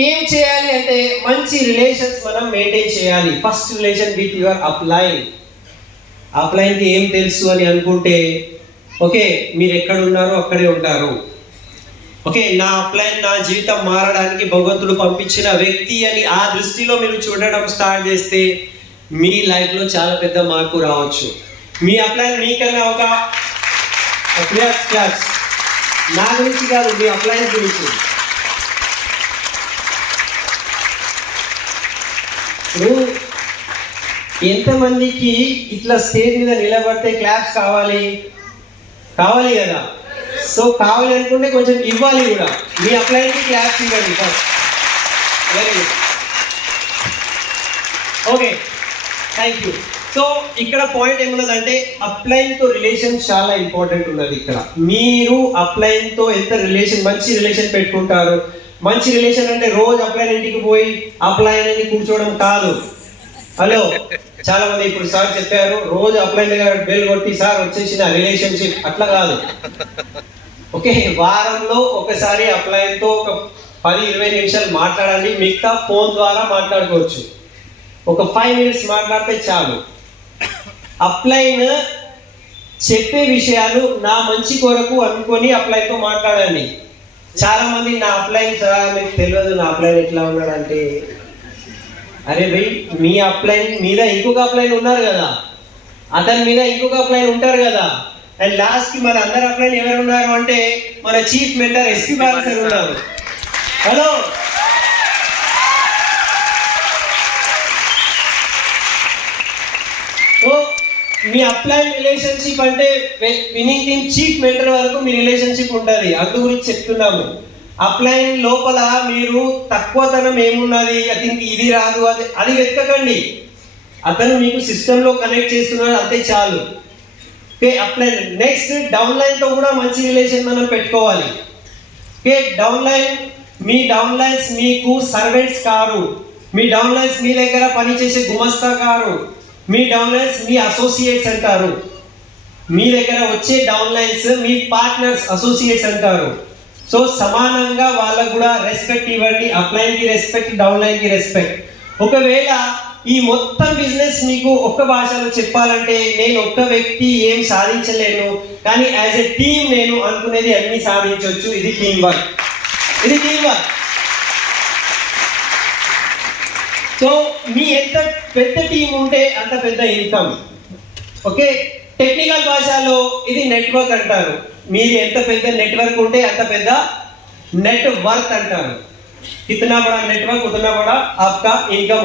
ఏం చేయాలి అంటే మంచి రిలేషన్స్ మనం మెయింటైన్ చేయాలి. First relation with your upline. అప్లైన్కి ఏం తెలుసు అని అనుకుంటే ఓకే, మీరు ఎక్కడ ఉన్నారో అక్కడే ఉంటారు. ఓకే, నా అప్లైన్ నా జీవితం మారడానికి భగవంతుడు పంపించిన వ్యక్తి అని ఆ దృష్టిలో మీరు చూడడం స్టార్ట్ చేస్తే మీ లైఫ్లో చాలా పెద్ద మార్పు రావచ్చు. మీ అప్లైన్ మీకన్నా ఒక క్లాస్ నా గురించి కాదు, మీ అప్లైన్ గురించి. ఇప్పుడు ఎంతమందికి ఇట్లా స్టేజ్ మీద నిలబడితే క్లాప్స్ కావాలి కదా. సో కావాలి అనుకుంటే కొంచెం ఇవ్వాలి కూడా. మీ అప్లైన్కి క్లాప్స్ ఇవ్వండి first. Very good, okay, thank you. So ఇక్కడ పాయింట్ ఏమున్నదంటే అప్లైన్తో రిలేషన్ చాలా ఇంపార్టెంట్ ఉన్నది. ఇక్కడ మీరు అప్లైన్తో ఎంత మంచి రిలేషన్ పెట్టుకుంటారు. మంచి రిలేషన్ అంటే రోజు అప్లైన్ ఇంటికి పోయి అప్లైన్ అని కూర్చోవడం కాదు. హలో, చాలా మంది ఇప్పుడు సార్ చెప్పారు రోజు అప్లైన్ దగ్గర బెల్ కొట్టి సార్ వచ్చేసిన రిలేషన్షిప్, అట్లా కాదు. ఓకే, వారంలో ఒకసారి అప్లైన్తో ఒక 10-20 నిమిషాలు మాట్లాడండి. మిగతా ఫోన్ ద్వారా మాట్లాడుకోవచ్చు. ఒక 5 మినిట్స్ మాట్లాడితే చాలు. అప్లైన్ చెప్పే విషయాలు నా మంచి కొరకు అనుకొని అప్లైన్తో మాట్లాడండి. చాలా మంది నా అప్లైన్ సార్ మీకు తెలియదు నా అప్లైన్ ఎట్లా ఉన్నాడంటే, అరే భయ్, మీ అప్లైన్ మీద ఇంకొక అప్లైన్ ఉన్నారు కదా, అతని మీద ఇంకొక అప్లైన్ ఉంటారు కదా. అండ్ లాస్ట్కి మన అందరు అప్లైన్ ఎవరు ఉన్నారు అంటే మన chief mentor SP Balan sir ఉన్నారు. హలో, సో మీ అప్లైన్ రిలేషన్షిప్ అంటే వినింగ్ టీమ్ చీఫ్ మెంటర్ వరకు మీ రిలేషన్షిప్ ఉంటుంది. అందు గురించి చెప్తున్నాము. అప్లైన్ లోపల మీరు తక్కువతనం ఏమున్నది, అతనికి ఇది రాదు అది వెతకండి. అతను మీకు సిస్టంలో కనెక్ట్ చేస్తున్నాడు, అంతే చాలు. Okay, upline. నెక్స్ట్ డౌన్లైన్తో కూడా మంచి రిలేషన్ మనం పెట్టుకోవాలి. ఓకే, మీ డౌన్లైన్స్ మీకు సర్వెంట్స్ కారు. మీ డౌన్లైన్స్ మీ దగ్గర పనిచేసే గుమస్తా కారు. మీ డౌన్లైన్స్ మీ అసోసియేట్స్ అంటారు. మీ దగ్గర వచ్చే డౌన్లైన్స్ మీ పార్ట్నర్స్, అసోసియేట్స్ అంటారు. సో సమానంగా వాళ్ళకు కూడా రెస్పెక్ట్ ఇవ్వండి. అప్లైన్కి రెస్పెక్ట్, డౌన్లైన్కి రెస్పెక్ట్. ఒకవేళ ఈ మొత్తం బిజినెస్ మీకు ఒక్క భాషలో చెప్పాలంటే నేను ఒక్క వ్యక్తి ఏం సాధించలేను, కానీ యాజ్ ఎ టీమ్ నేను అనుకునేది అన్ని సాధించవచ్చు. ఇది టీమ్ వర్క్. సో మీ ఎంత పెద్ద టీం ఉంటే అంత పెద్ద ఇన్కమ్. ఓకే, టెక్నికల్ భాషలో ఇది నెట్వర్క్ అంటారు. మీరు ఎంత పెద్ద నెట్వర్క్ ఉంటే అంత పెద్ద నెట్ వర్క్ అంటారు. కిतना बड़ा नेटवर्क उतना बड़ा आपका इनकम